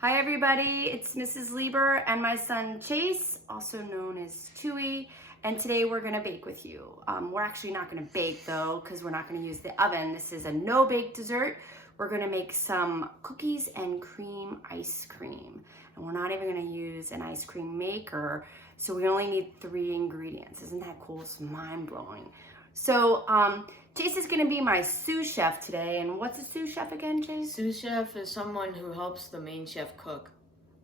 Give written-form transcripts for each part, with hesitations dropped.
Hi everybody, it's Mrs. Lieber and my son Chase, also known as Tui, and today we're gonna bake with you. We're actually not gonna bake though, because we're not gonna use the oven. This is a no-bake dessert. We're gonna make some cookies and cream ice cream. And we're not even gonna use an ice cream maker, so we only need 3 ingredients. Isn't that cool? It's mind-blowing. So Chase is gonna be my sous chef today, and what's a sous chef again, Chase? Sous chef is someone who helps the main chef cook.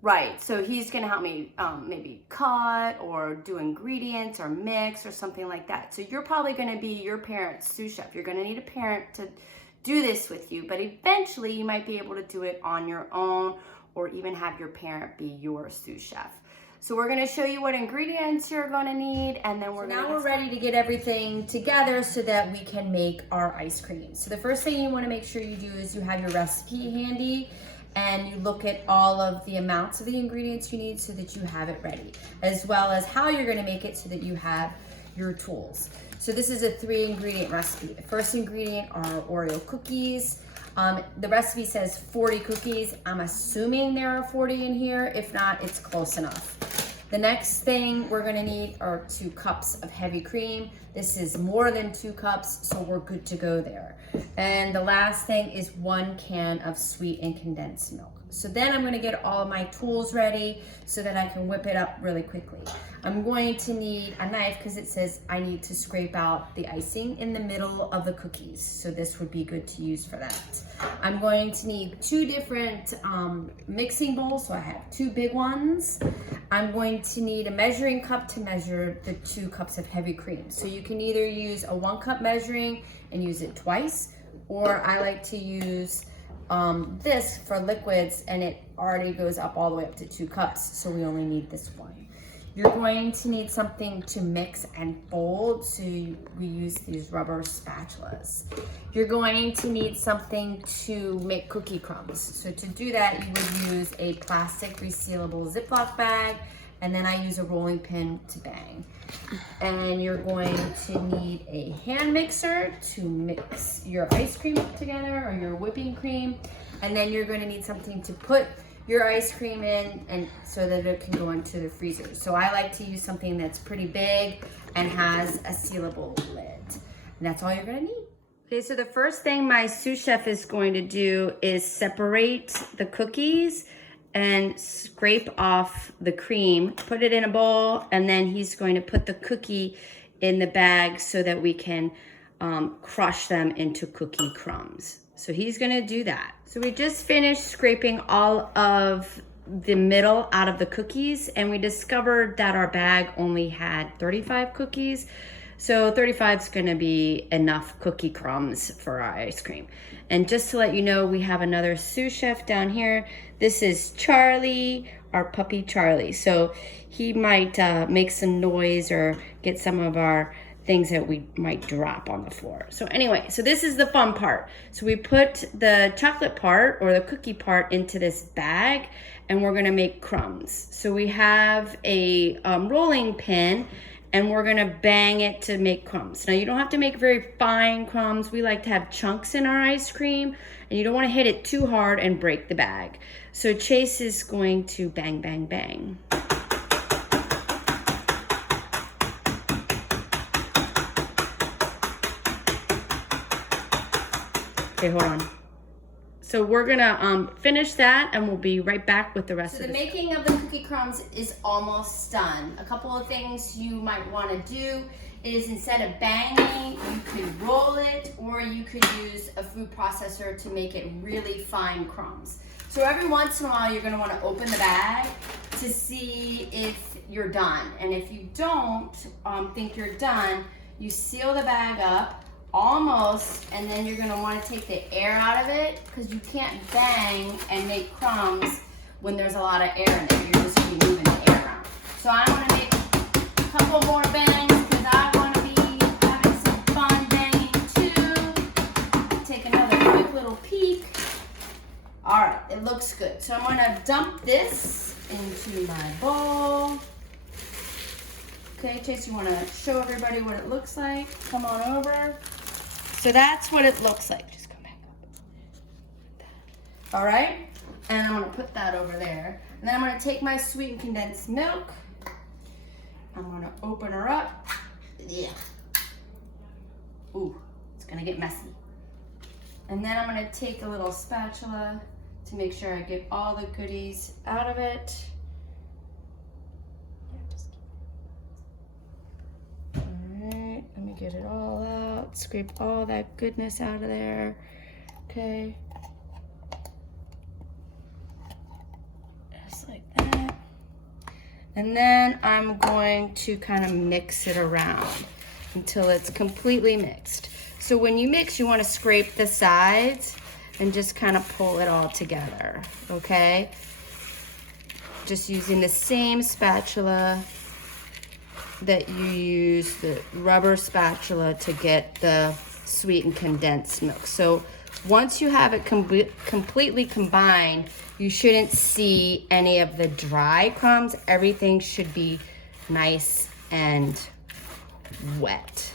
Right, so he's gonna help me maybe cut or do ingredients or mix or something like that. So you're probably gonna be your parent's sous chef. You're gonna need a parent to do this with you, but eventually you might be able to do it on your own or even have your parent be your sous chef. So we're gonna show you what ingredients you're gonna need, and then we're ready to get everything together so that we can make our ice cream. So the first thing you wanna make sure you do is you have your recipe handy and you look at all of the amounts of the ingredients you need so that you have it ready, as well as how you're gonna make it so that you have your tools. So this is a 3 ingredient recipe. The first ingredient are Oreo cookies. The recipe says 40 cookies. I'm assuming there are 40 in here. If not, it's close enough. The next thing we're gonna need are 2 cups of heavy cream. This is more than 2 cups, so we're good to go there. And the last thing is 1 can of sweet and condensed milk. So then I'm gonna get all of my tools ready so that I can whip it up really quickly. I'm going to need a knife because it says I need to scrape out the icing in the middle of the cookies. So this would be good to use for that. I'm going to need 2 different mixing bowls. So I have 2 big ones. I'm going to need a measuring cup to measure the 2 cups of heavy cream. So you can either use a 1 cup measuring and use it twice, or I like to use this for liquids, and it already goes up all the way up to 2 cups, so we only need this one. You're going to need something to mix and fold, so we use these rubber spatulas. You're going to need something to make cookie crumbs. So to do that, you would use a plastic resealable Ziploc bag, and then I use a rolling pin to bang. And you're going to need a hand mixer to mix your ice cream together or your whipping cream. And then you're going to need something to put your ice cream in, and so that it can go into the freezer. So I like to use something that's pretty big and has a sealable lid. And that's all you're going to need. Okay, so the first thing my sous chef is going to do is separate the cookies and scrape off the cream, put it in a bowl, and then he's going to put the cookie in the bag so that we can crush them into cookie crumbs. So he's gonna do that. So we just finished scraping all of the middle out of the cookies, and we discovered that our bag only had 35 cookies. So 35 is gonna be enough cookie crumbs for our ice cream. And just to let you know, we have another sous chef down here. This is Charlie, our puppy Charlie. So he might make some noise or get some of our things that we might drop on the floor. So anyway, so this is the fun part. So we put the chocolate part or the cookie part into this bag, and we're gonna make crumbs. So we have a rolling pin, and we're gonna bang it to make crumbs. Now you don't have to make very fine crumbs. We like to have chunks in our ice cream, and you don't wanna hit it too hard and break the bag. So Chase is going to bang, bang, bang. Okay, hold on. So we're gonna finish that, and we'll be right back with the rest of the making of the cookie crumbs is almost done. A couple of things you might wanna do is, instead of banging, you could roll it, or you could use a food processor to make it really fine crumbs. So every once in a while, you're gonna wanna open the bag to see if you're done. And if you don't think you're done, you seal the bag up, almost, and then you're gonna wanna take the air out of it, because you can't bang and make crumbs when there's a lot of air in it. You're just gonna be moving the air around. So I wanna make a couple more bangs because I wanna be having some fun banging too. Take another quick little peek. All right, it looks good. So I'm gonna dump this into my bowl. Okay, Chase, you wanna show everybody what it looks like? Come on over. So that's what it looks like. Just come back up. All right. And I'm gonna put that over there. And then I'm gonna take my sweetened condensed milk. I'm gonna open her up. Yeah. Ooh, it's gonna get messy. And then I'm gonna take a little spatula to make sure I get all the goodies out of it. Alright, let me get it all out. Scrape all that goodness out of there. Okay. Just like that. And then I'm going to kind of mix it around until it's completely mixed. So when you mix, you want to scrape the sides and just kind of pull it all together, okay? Just using the same spatula that you use, the rubber spatula, to get the sweetened condensed milk. So once you have it completely combined, you shouldn't see any of the dry crumbs. Everything should be nice and wet,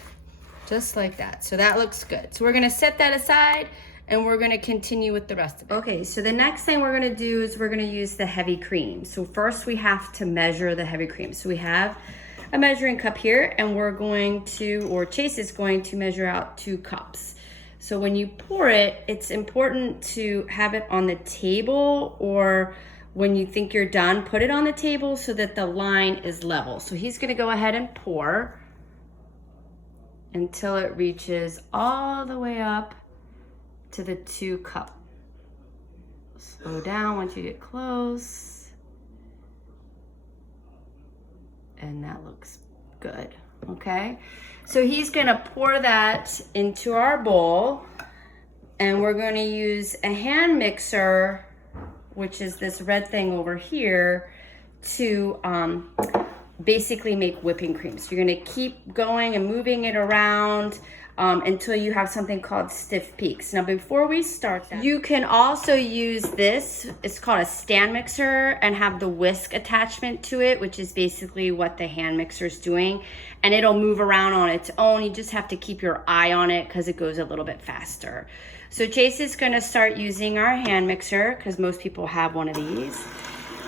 just like that. So that looks good. So we're gonna set that aside and we're gonna continue with the rest of it. Okay, so the next thing we're gonna do is we're gonna use the heavy cream. So first we have to measure the heavy cream. So we have a measuring cup here, and we're going to, or Chase is going to measure out 2 cups. So when you pour it, it's important to have it on the table, or when you think you're done, put it on the table so that the line is level. So he's gonna go ahead and pour until it reaches all the way up to the 2 cup. Slow down once you get close. And that looks good, okay? So he's gonna pour that into our bowl, and we're gonna use a hand mixer, which is this red thing over here, to basically make whipping cream. So you're gonna keep going and moving it around until you have something called stiff peaks. Now before we start that, you can also use this, it's called a stand mixer, and have the whisk attachment to it, which is basically what the hand mixer is doing, and it'll move around on its own. You just have to keep your eye on it because it goes a little bit faster. So Chase is gonna start using our hand mixer because most people have one of these.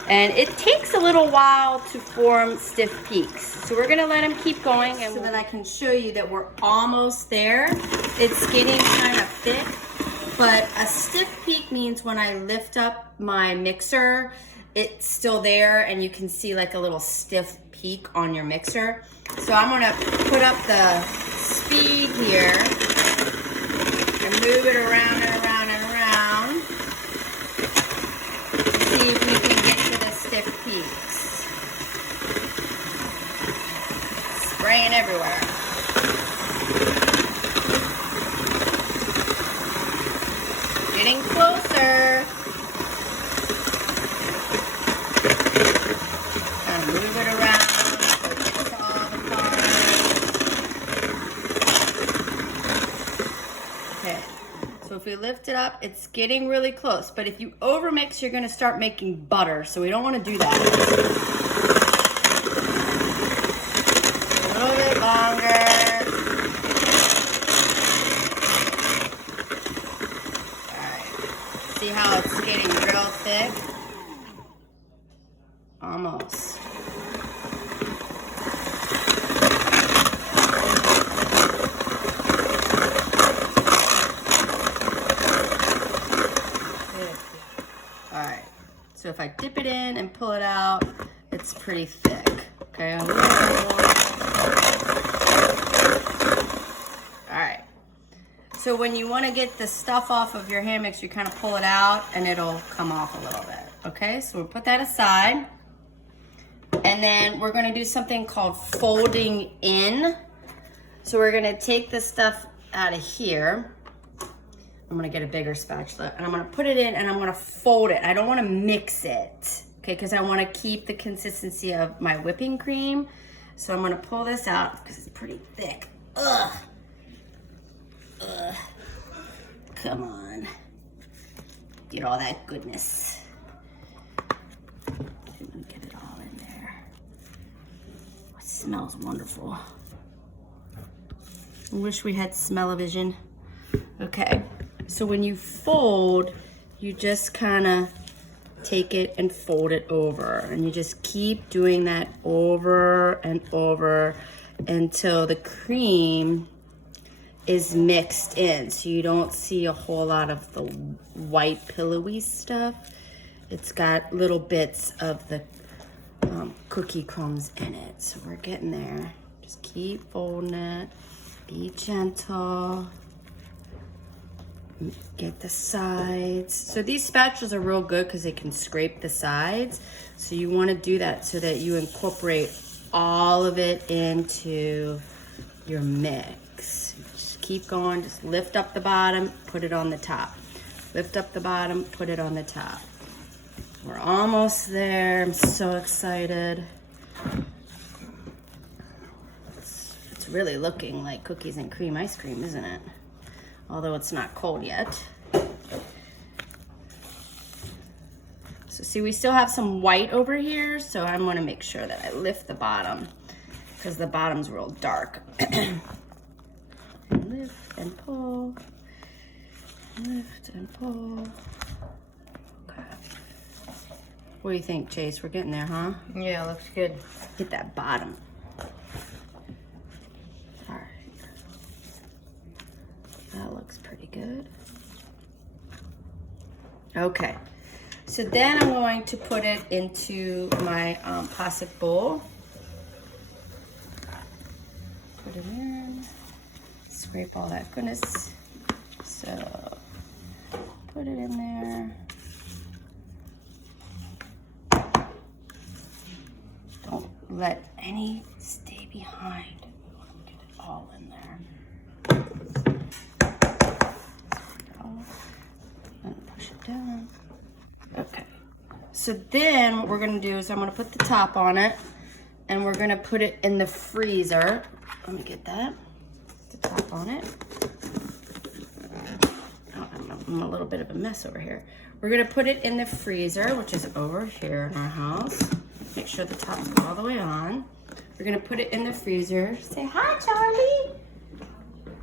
And it takes a little while to form stiff peaks. So we're gonna let him keep going, and so that I can show you that we're almost there. It's getting kind of thick, but a stiff peak means when I lift up my mixer, it's still there and you can see like a little stiff peak on your mixer. So I'm gonna put up the speed here and move it around and around and around. See if we can get to the stiff peaks. Spraying everywhere. Getting closer. Kind of move it around. To all the parts. Okay. So if we lift it up, it's getting really close. But if you overmix, you're going to start making butter. So we don't want to do that. A little bit longer. Alright. See how it's getting real thick? Almost. Alright, so if I dip it in and pull it out, it's pretty thick. Okay, a little more. Alright, so when you want to get the stuff off of your hand mixer, you kind of pull it out and it'll come off a little bit. Okay, so we'll put that aside. And then we're going to do something called folding in. So we're going to take this stuff out of here. I'm gonna get a bigger spatula and I'm gonna put it in and I'm gonna fold it. I don't wanna mix it, okay, because I wanna keep the consistency of my whipping cream. So I'm gonna pull this out because it's pretty thick. Ugh. Ugh. Come on. Get all that goodness. I'm gonna get it all in there. It smells wonderful. I wish we had smell-o-vision. Okay. So when you fold, you just kind of take it and fold it over. And you just keep doing that over and over until the cream is mixed in, so you don't see a whole lot of the white pillowy stuff. It's got little bits of the cookie crumbs in it, so we're getting there. Just keep folding it, be gentle, get the sides. So these spatulas are real good because they can scrape the sides, so you want to do that so that you incorporate all of it into your mix. Just keep going, just lift up the bottom, put it on the top. Lift up the bottom, put it on the top. We're almost there. I'm so excited. It's really looking like cookies and cream ice cream, isn't it? Although it's not cold yet. So see, we still have some white over here, so I'm gonna make sure that I lift the bottom because the bottom's real dark. Lift and pull, lift and pull. Okay. What do you think, Chase? We're getting there, huh? Yeah, looks good. Hit that bottom. All right. That looks pretty good. Okay. So then I'm going to put it into my plastic bowl. Put it in. Scrape all that goodness. So put it in there. Don't let any stay behind. We want to get it all in there. And push it down. Okay. So then what we're going to do is I'm going to put the top on it and we're going to put it in the freezer. Let me get that. The top on it. Oh, I'm a little bit of a mess over here. We're going to put it in the freezer, which is over here in our house. Make sure the top's all the way on. We're gonna put it in the freezer. Say hi, Charlie.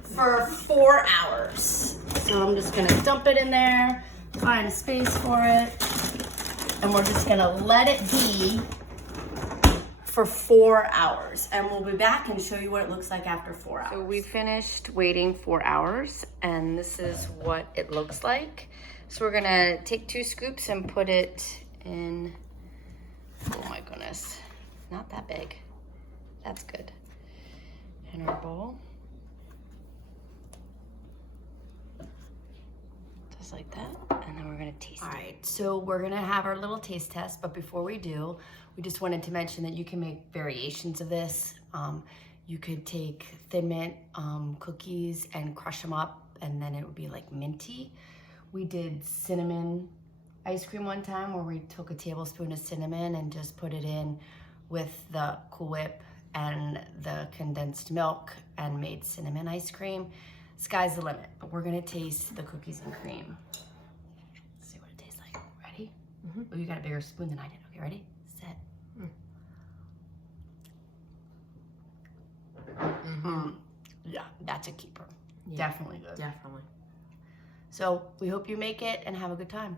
For 4 hours. So I'm just gonna dump it in there, find a space for it, and we're just gonna let it be for 4 hours. And we'll be back and show you what it looks like after 4 hours. So we finished waiting 4 hours, and this is what it looks like. So we're gonna take 2 scoops and put it in. Oh my goodness, not that big. That's good. In our bowl. Just like that. And then we're gonna taste it. All right, so we're gonna have our little taste test, but before we do, we just wanted to mention that you can make variations of this. You could take Thin Mint cookies and crush them up, and then it would be like minty. We did cinnamon ice cream one time where we took a tablespoon of cinnamon and just put it in with the Cool Whip and the condensed milk and made cinnamon ice cream. Sky's the limit, but we're gonna taste the cookies and cream. Let's see what it tastes like. Ready? Mm-hmm. Oh, you got a bigger spoon than I did. Okay, ready? Set. Mm-hmm. Yeah, that's a keeper. Yeah, definitely good. Definitely. So we hope you make it and have a good time.